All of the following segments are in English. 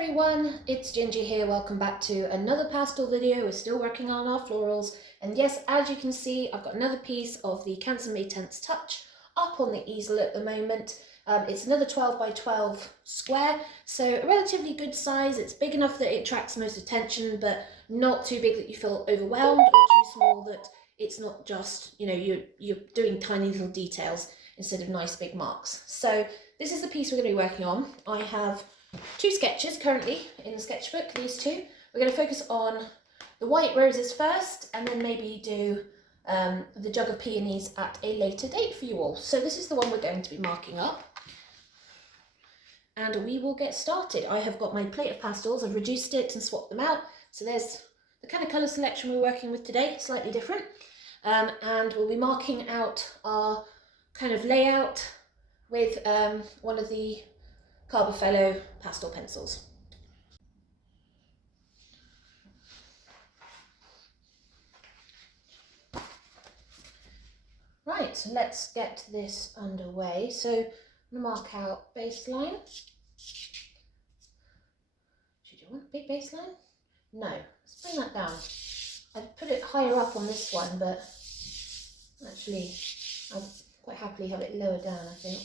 everyone, it's Gingy here. Welcome back to another pastel video. We're still working on our florals, and yes, as you can see, I've got another piece of the Canson Mei Teintes Touch up on the easel at the moment. It's another 12 by 12 square, so a relatively good size. It's big enough that it attracts most attention, but not too big that you feel overwhelmed, or too small that it's not just, you're doing tiny little details instead of nice big marks. So this is the piece we're going to be working on. I have two sketches currently in the sketchbook, these two. We're going to focus on the white roses first, and then maybe do the jug of peonies at a later date for you all. So this is the one we're going to be marking up, and we will get started. I have got my plate of pastels. I've reduced it and swapped them out. So there's the kind of colour selection we're working with today, slightly different. And we'll be marking out our kind of layout with one of the Carbonfellow pastel pencils. Right, so let's get this underway. So I'm going to mark out baseline. Should you want a big baseline? No, let's bring that down. I've put it higher up on this one, but actually I'd quite happily have it lower down, I think.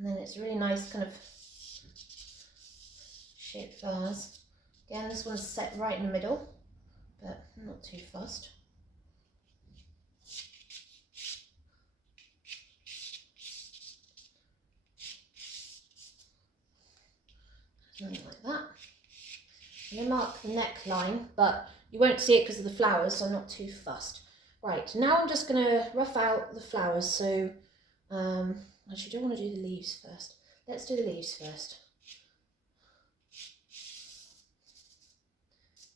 And then it's a really nice kind of shaped vase. Again, this one's set right in the middle, but I'm not too fussed. Something like that. I'm going to mark the neckline, but you won't see it because of the flowers, so I'm not too fussed. Right, now I'm just going to rough out the flowers. So actually, I don't want to do the leaves first. Let's do the leaves first.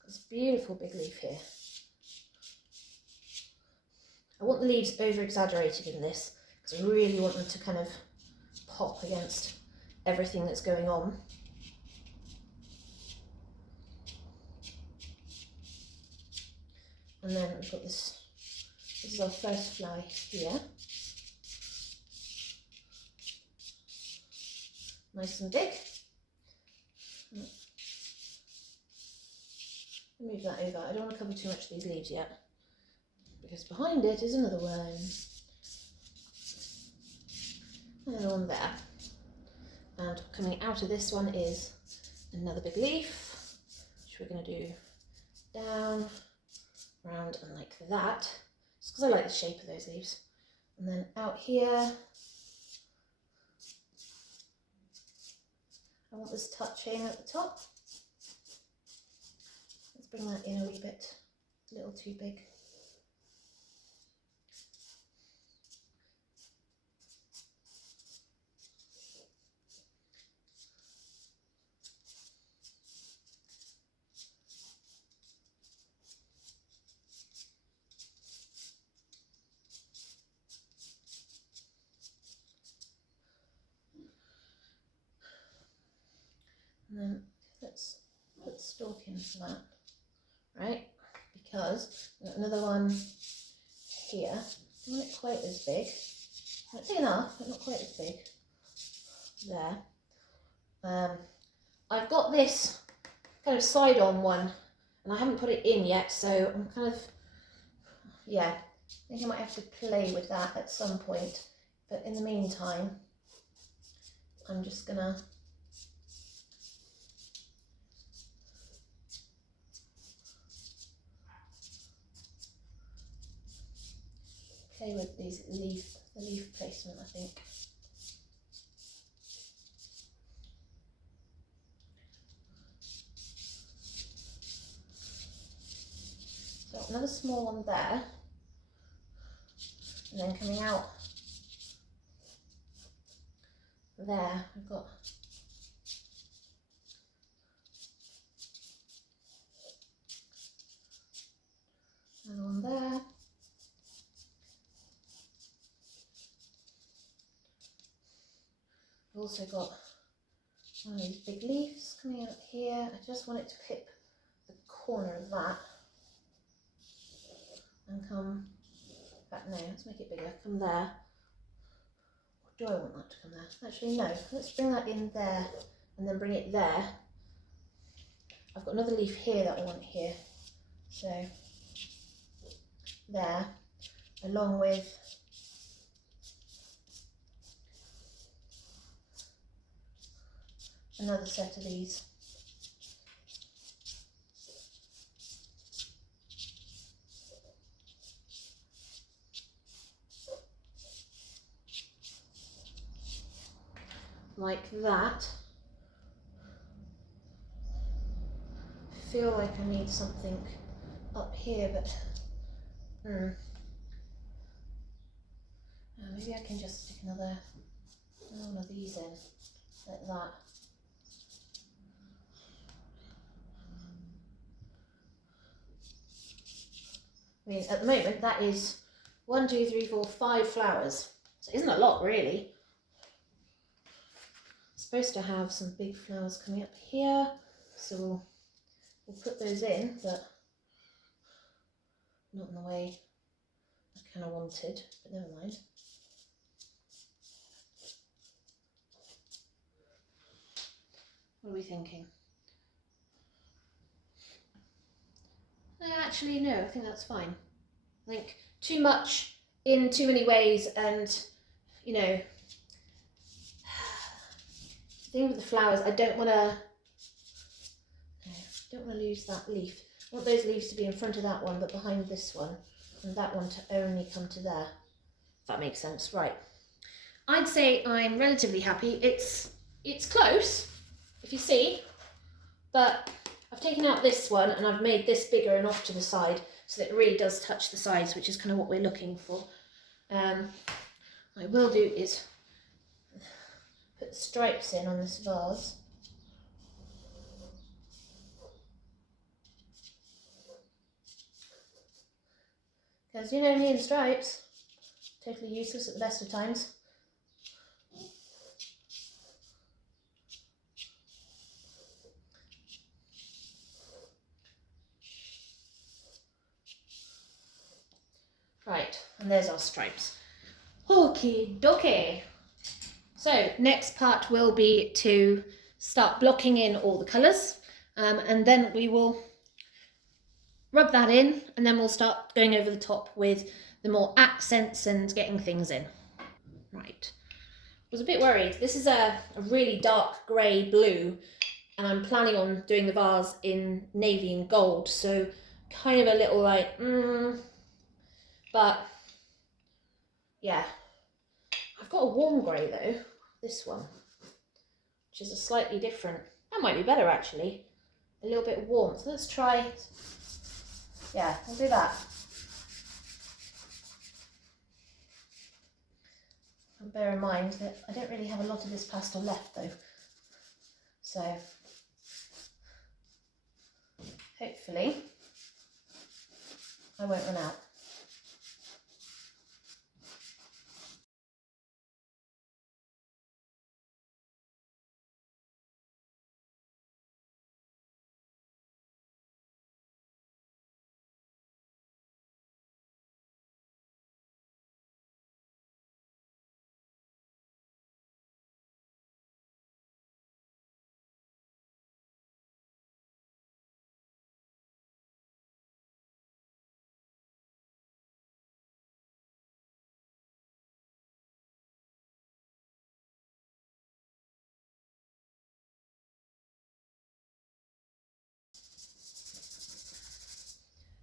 Got this beautiful big leaf here. I want the leaves over exaggerated in this because I really want them to kind of pop against everything that's going on. And then we've got this is our first flower here. Nice and big. Move that over. I don't want to cover too much of these leaves yet, because behind it is another one. Another one there. And coming out of this one is another big leaf, which we're going to do down, round, and like that, just because I like the shape of those leaves. And then out here, I want this touching at the top. Let's bring that in a wee bit, a little too big. And then let's put the stalk into that, right? Because we've got another one here. I don't want it quite as big. Not big enough, but not quite as big. There. I've got this kind of side-on one, and I haven't put it in yet, so I'm kind of, yeah, I think I might have to play with that at some point. But in the meantime, I'm just gonna play with these the leaf placement, I think. So another small one there, and then coming out there, we've got another one there. I've also got one of these big leaves coming out here. I just want it to clip the corner of that and come back. No, let's make it bigger. Come there. do I want that to come there? Actually, no. Let's bring that in there and then bring it there. I've got another leaf here that I want here. So there, along with another set of these. Like that. I feel like I need something up here, but maybe I can just stick another one of these in, like that. I mean, at the moment that is 1, 2, 3, 4, 5 flowers. So it isn't a lot really. It's supposed to have some big flowers coming up here, so we'll put those in, but not in the way I kind of wanted, but never mind. What are we thinking? Actually, no, I think that's fine. I think too much in too many ways, and you know, the thing with the flowers, I don't want to lose that leaf. I want those leaves to be in front of that one, but behind this one, and that one to only come to there. If that makes sense, right? I'd say I'm relatively happy. It's close, if you see, but I've taken out this one and I've made this bigger and off to the side so that it really does touch the sides, which is kind of what we're looking for. What I will do is put the stripes in on this vase. Because you know me and stripes, totally useless at the best of times. Right, and there's our stripes. Okie dokie. So next part will be to start blocking in all the colours, and then we will rub that in, and then we'll start going over the top with the more accents and getting things in. Right, I was a bit worried. This is a really dark grey blue, and I'm planning on doing the vase in navy and gold, so kind of a little like, but yeah. I've got a warm grey though, this one, which is a slightly different, that might be better actually, a little bit warm. So let's try, yeah, we'll do that. And bear in mind that I don't really have a lot of this pastel left though, so hopefully I won't run out.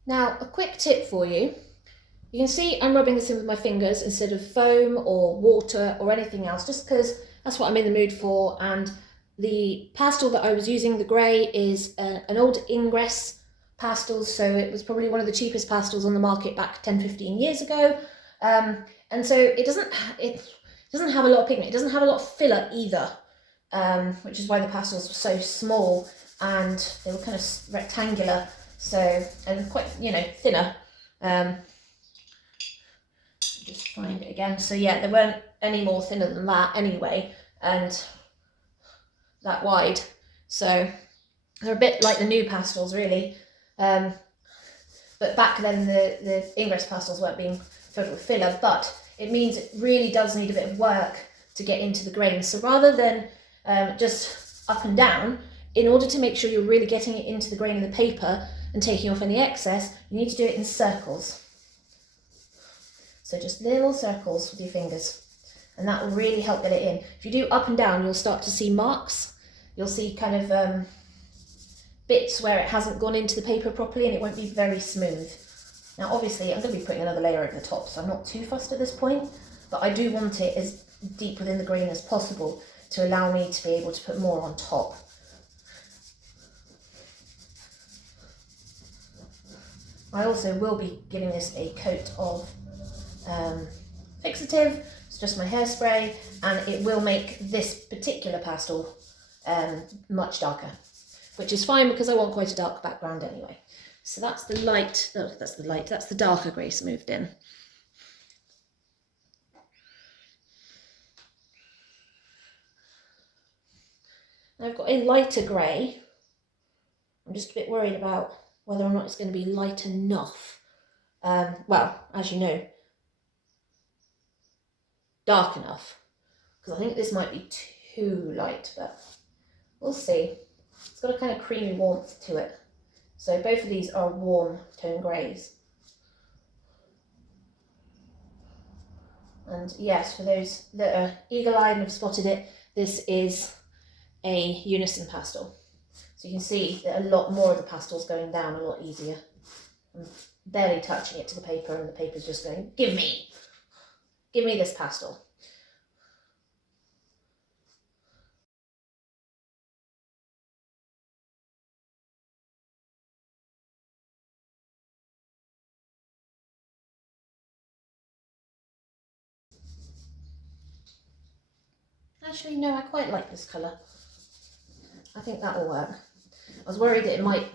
Now, a quick tip for you. You can see I'm rubbing this in with my fingers instead of foam or water or anything else, just because that's what I'm in the mood for. And the pastel that I was using, the grey, is an old Ingress pastel, so it was probably one of the cheapest pastels on the market back 10-15 years ago. And so it doesn't have a lot of pigment, it doesn't have a lot of filler either, which is why the pastels were so small and they were kind of rectangular. So, and quite, you know, thinner. Just find it again. So yeah, they weren't any more thinner than that anyway, and that wide. So they're a bit like the new pastels really. But back then the Ingress pastels weren't being filled with filler, but it means it really does need a bit of work to get into the grain. So rather than just up and down, in order to make sure you're really getting it into the grain of the paper and taking off any excess, you need to do it in circles. So just little circles with your fingers, and that will really help get it in. If you do up and down, you'll start to see marks. You'll see kind of bits where it hasn't gone into the paper properly, and it won't be very smooth. Now obviously I'm going to be putting another layer over the top, so I'm not too fussed at this point, but I do want it as deep within the grain as possible to allow me to be able to put more on top. I also will be giving this a coat of Fixative. It's just my hairspray, and it will make this particular pastel much darker, which is fine because I want quite a dark background anyway. So that's the light, that's the darker grace moved in. Now I've got a lighter grey. I'm just a bit worried about whether or not it's going to be light enough. Well, as you know, dark enough, because I think this might be too light, but we'll see. It's got a kind of creamy warmth to it. So both of these are warm tone greys. And yes, for those that are eagle-eyed and have spotted it, this is a unison pastel. So you can see that a lot more of the pastel's going down a lot easier. I'm barely touching it to the paper, and the paper's just going, give me this pastel. Actually, no, I quite like this colour. I think that will work. I was worried that it might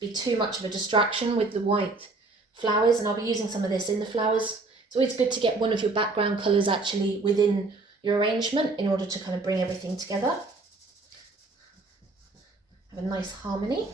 be too much of a distraction with the white flowers, and I'll be using some of this in the flowers. It's always good to get one of your background colours actually within your arrangement in order to kind of bring everything together. Have a nice harmony.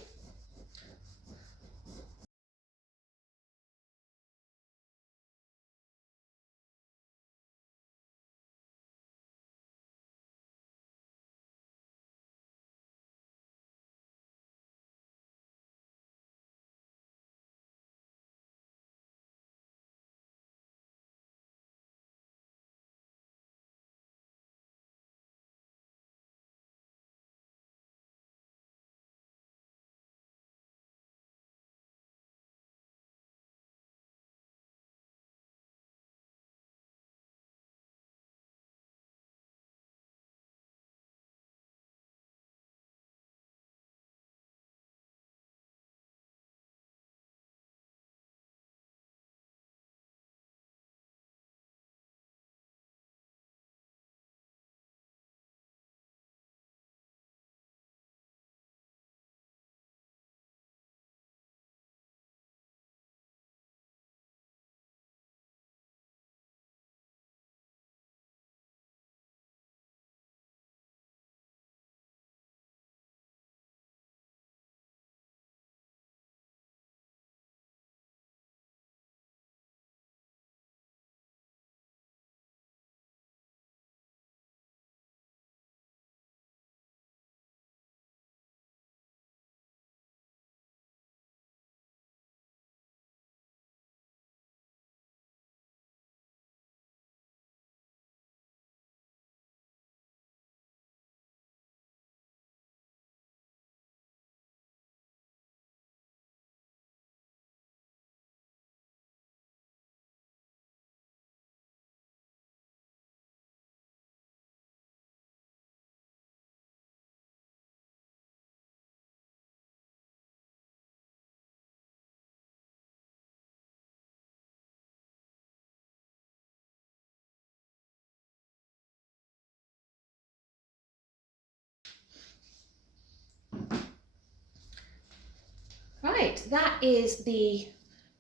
Right, that is the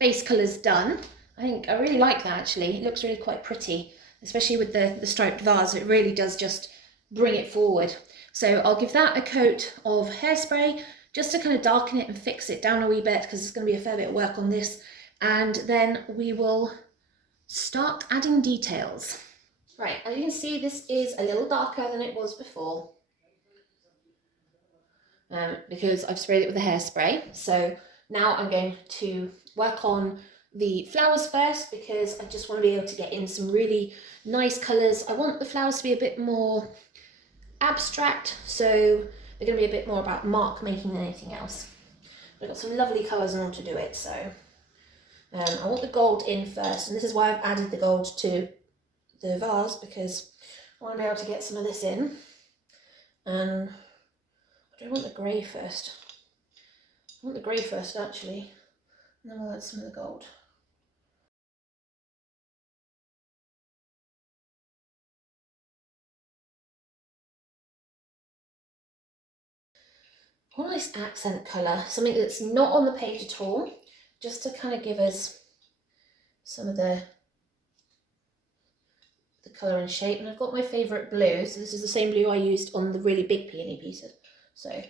base colours done. I really like that actually. It looks really quite pretty, especially with the striped vase. It really does just bring it forward. So I'll give that a coat of hairspray just to kind of darken it and fix it down a wee bit, because there's going to be a fair bit of work on this. And then we will start adding details. Right, as you can see, this is a little darker than it was before. Because I've sprayed it with a hairspray. So now I'm going to work on the flowers first, because I just want to be able to get in some really nice colours. I want the flowers to be a bit more abstract, so they're going to be a bit more about mark making than anything else. I've got some lovely colours in order to do it, so I want the gold in first, and this is why I've added the gold to the vase, because I want to be able to get some of this in. And I don't want the grey first. I want the grey first actually, and then we'll add some of the gold. I want a nice accent colour, something that's not on the page at all, just to kind of give us some of the colour and shape. And I've got my favourite blue, so this is the same blue I used on the really big peony pieces. So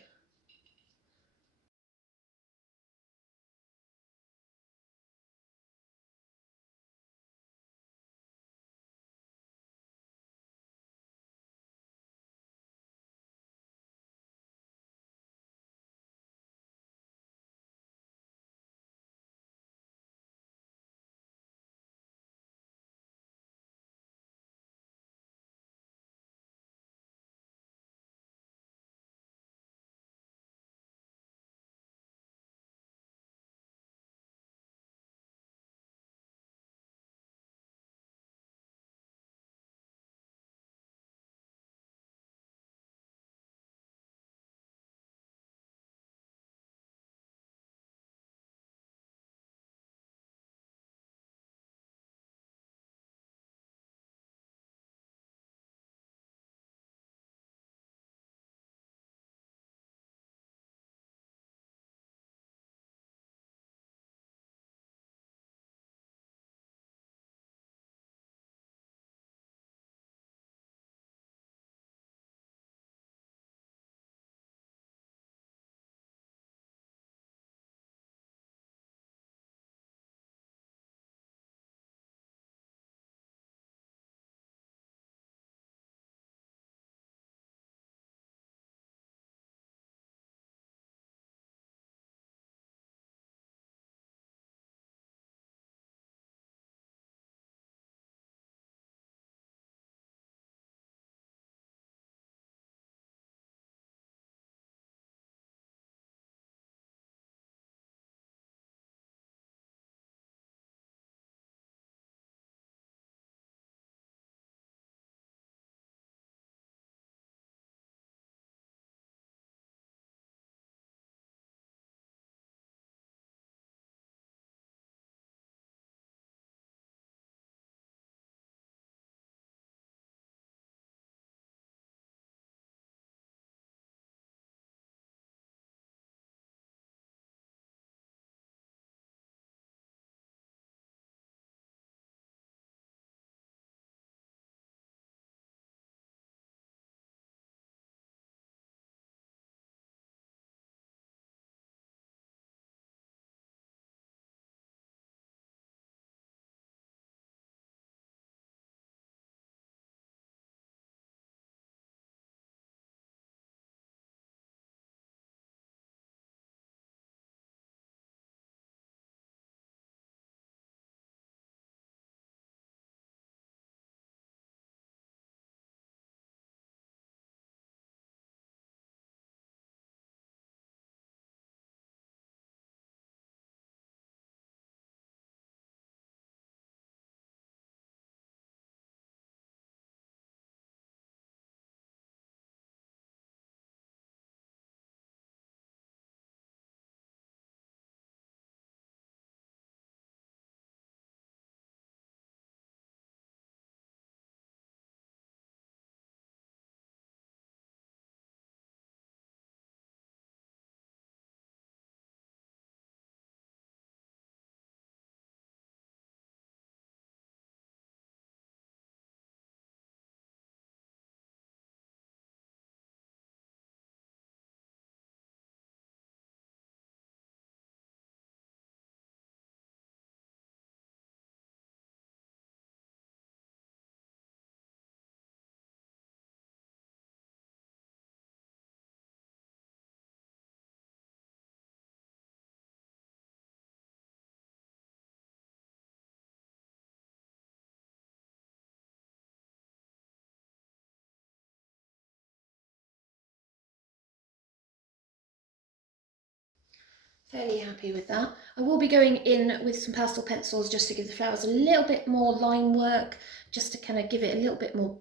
Fairly happy with that. I will be going in with some pastel pencils just to give the flowers a little bit more line work, just to kind of give it a little bit more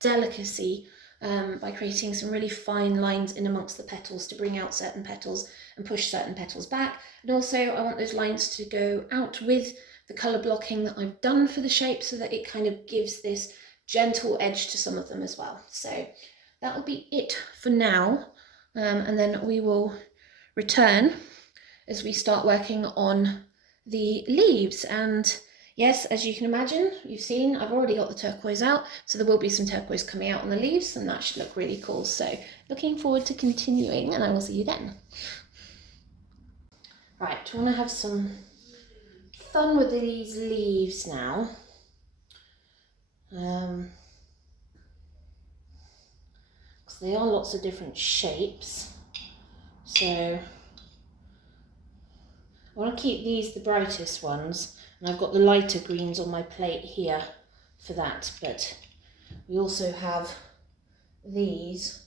delicacy by creating some really fine lines in amongst the petals to bring out certain petals and push certain petals back. And also I want those lines to go out with the colour blocking that I've done for the shape, so that it kind of gives this gentle edge to some of them as well. So that will be it for now, and then we will return as we start working on the leaves. And yes, as you can imagine, you've seen, I've already got the turquoise out, so there will be some turquoise coming out on the leaves, and that should look really cool. So looking forward to continuing, and I will see you then. Right, I want to have some fun with these leaves now. Because they are lots of different shapes. So I want to keep these the brightest ones, and I've got the lighter greens on my plate here for that, but we also have these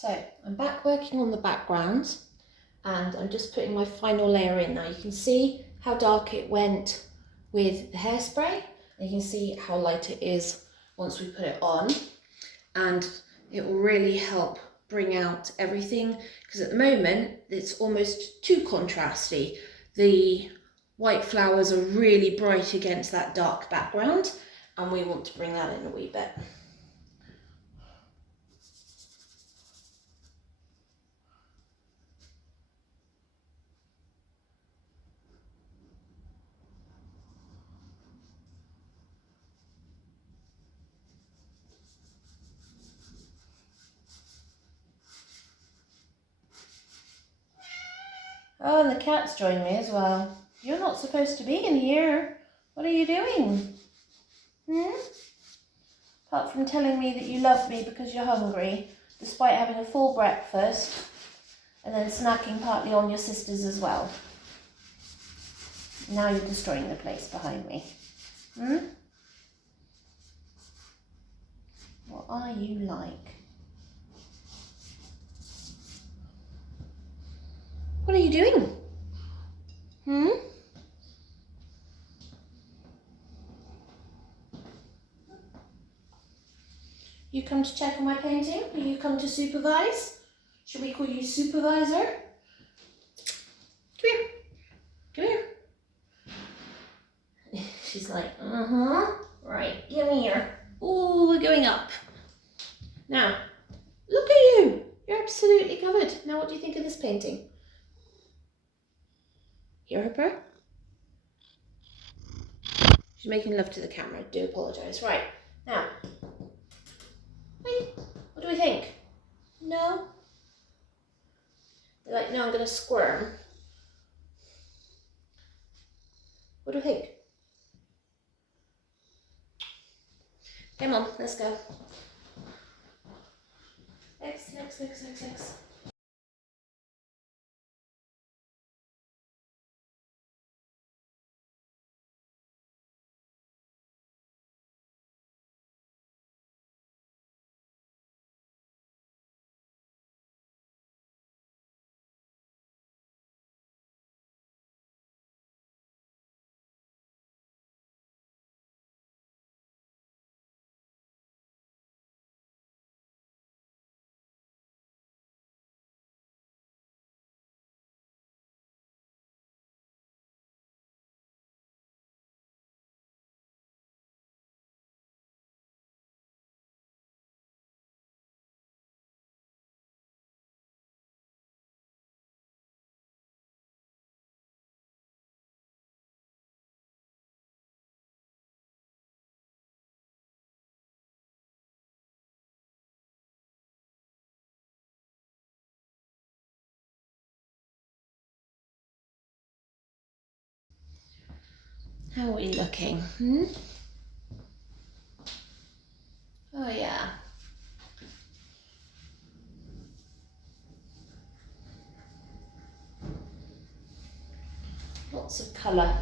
So I'm back working on the background and I'm just putting my final layer in. Now you can see how dark it went with the hairspray. And you can see how light it is once we put it on, and it will really help bring out everything, because at the moment it's almost too contrasty. The white flowers are really bright against that dark background and we want to bring that in a wee bit. Oh, and the cat's joined me as well. You're not supposed to be in here. What are you doing? Apart from telling me that you love me because you're hungry, despite having a full breakfast, and then snacking partly on your sisters as well. Now you're destroying the place behind me. What are you like? What are you doing? You come to check on my painting? Or you come to supervise? Should we call you supervisor? Come here. Come here. She's like, right, give me here. Oh, we're going up. Now, look at you. You're absolutely covered. Now, what do you think of this painting? Hear her purr? She's making love to the camera. I do apologise. Right, now. Wait, what do we think? No? They're like, no, I'm going to squirm. What do we think? Come on, let's go. X. How are we looking? Oh yeah. Lots of colour.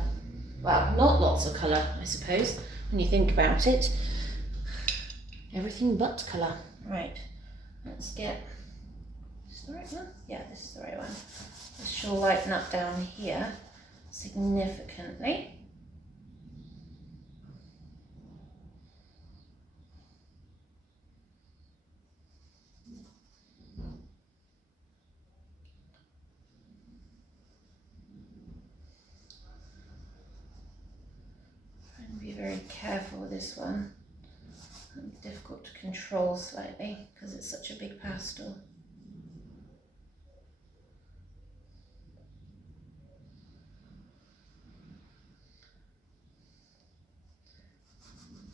Well, not lots of colour, I suppose, when you think about it. Everything but colour. Right, let's get... Is this the right one? Yeah, this is the right one. This should lighten up down here significantly. Be very careful with this one. It's difficult to control slightly because it's such a big pastel.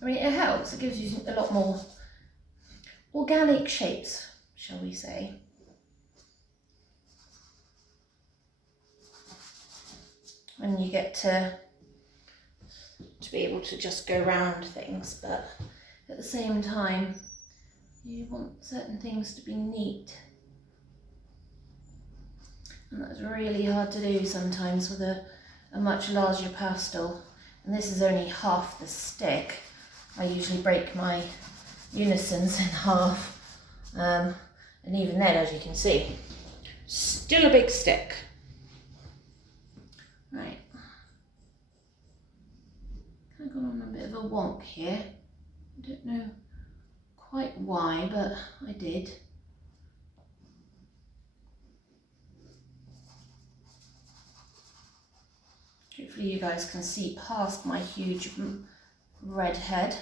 I mean, it helps. It gives you a lot more organic shapes, shall we say. And you get to be able to just go around things, but at the same time you want certain things to be neat, and that's really hard to do sometimes with a much larger pastel. And this is only half the stick. I usually break my unisons in half, And even then, as you can see, still a big stick. Right. Kind of gone on a bit of a wonk here. I don't know quite why, but I did. Hopefully you guys can see past my huge red head.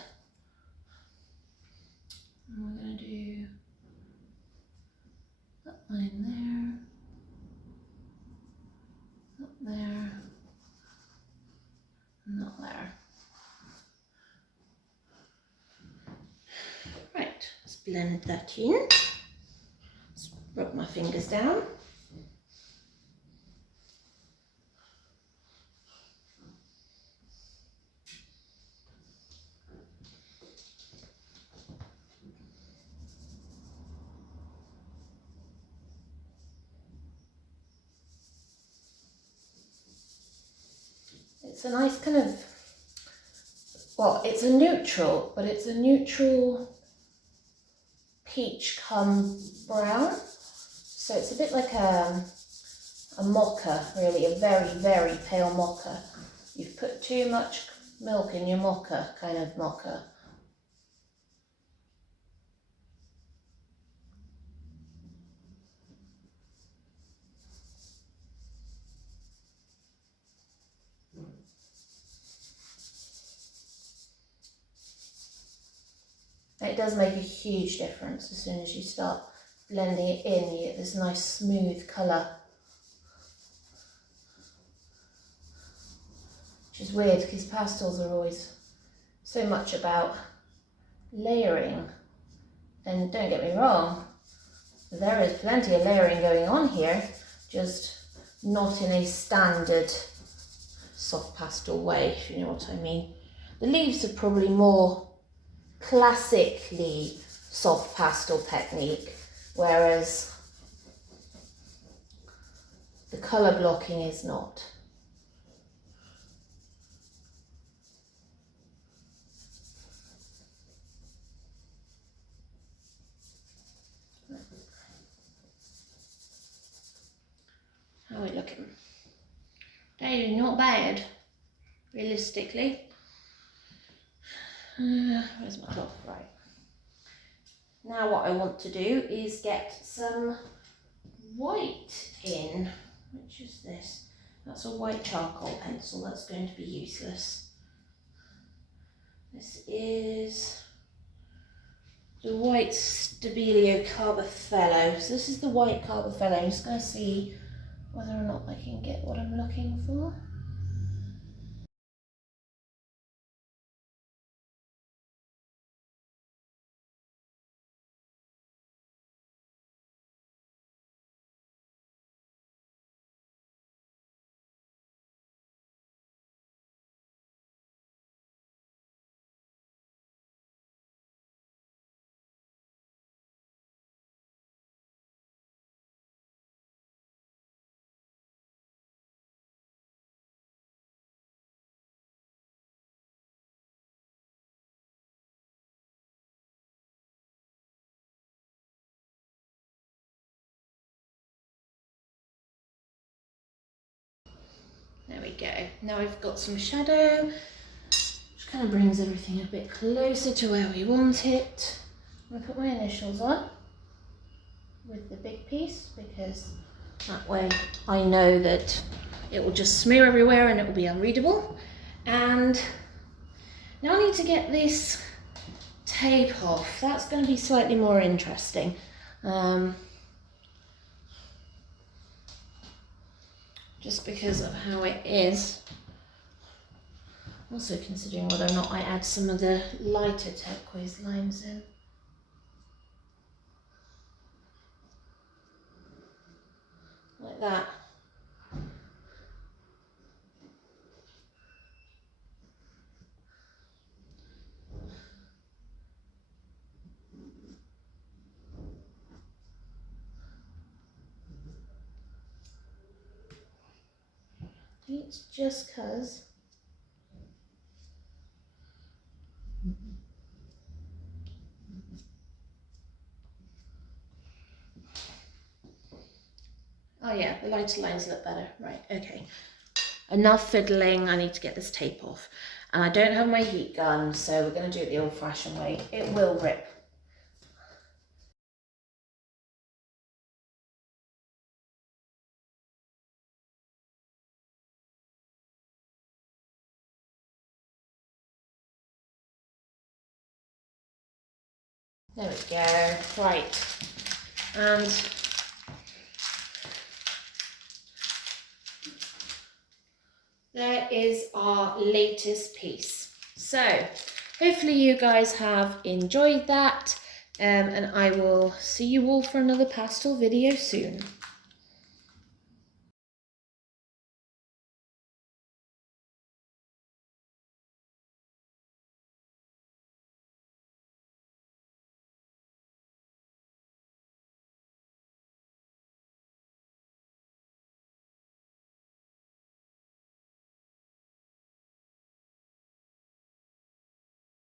And we're going to do that line there, up there, and not there. Right, let's blend that in. Let's rub my fingers down. It's a nice kind of, well, it's a neutral, but it's a neutral peach come brown. So it's a bit like a mocha, really, a very, very pale mocha. You've put too much milk in your mocha, kind of mocha. It does make a huge difference as soon as you start blending it in. You get this nice smooth colour, which is weird because pastels are always so much about layering. And don't get me wrong, there is plenty of layering going on here, just not in a standard soft pastel way, if you know what I mean. The leaves are probably more classically soft pastel technique, whereas the colour blocking is not. How are we looking? They're not bad, realistically. Where's my cloth? Right. Now what I want to do is get some white in. Which is this? That's a white charcoal pencil. That's going to be useless. This is the white Stabilo Carbofello. So this is the white Carbofello. I'm just going to see whether or not I can get what I'm looking for. There we go. Now I've got some shadow, which kind of brings everything a bit closer to where we want it. I'm going to put my initials on with the big piece, because that way I know that it will just smear everywhere and it will be unreadable. And now I need to get this tape off. That's going to be slightly more interesting. Just because of how it is. Also considering whether or not I add some of the lighter turquoise lines in. Like that. It's just because Oh yeah, the lighter lines look better. Right, okay. Enough fiddling, I need to get this tape off. And I don't have my heat gun, so we're going to do it the old-fashioned way. It will rip. There we go. Right. And there is our latest piece. So hopefully you guys have enjoyed that, and I will see you all for another pastel video soon.